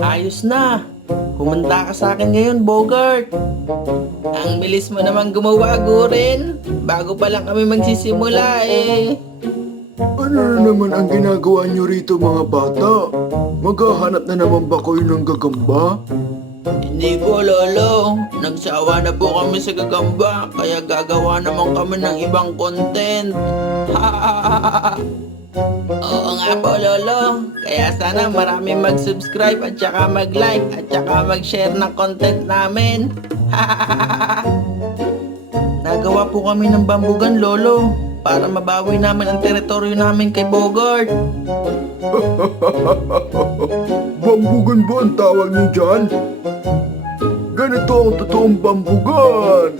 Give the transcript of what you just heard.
Ayos na. Humanda ka sa akin ngayon, Bogart. Ang bilis mo naman gumawa, Guren. Bago pa lang kami magsisimula eh. Ano na naman ang ginagawa niyo rito mga bata? Maghahanap na naman ba kayo ng gagamba? Hindi po, Lolo. Nagsawa na po kami sa gagamba, kaya gagawa naman kami ng ibang content. Oo nga po, Lolo. Kaya sana marami mag-subscribe at saka mag-like at saka mag-share ng content namin. Nagawa po kami ng bambugan, Lolo, para mabawi namin ang teritoryo namin kay Bogart. Bambugan ba ang tawag niyo dyan? Ganito ang totoong bambugan!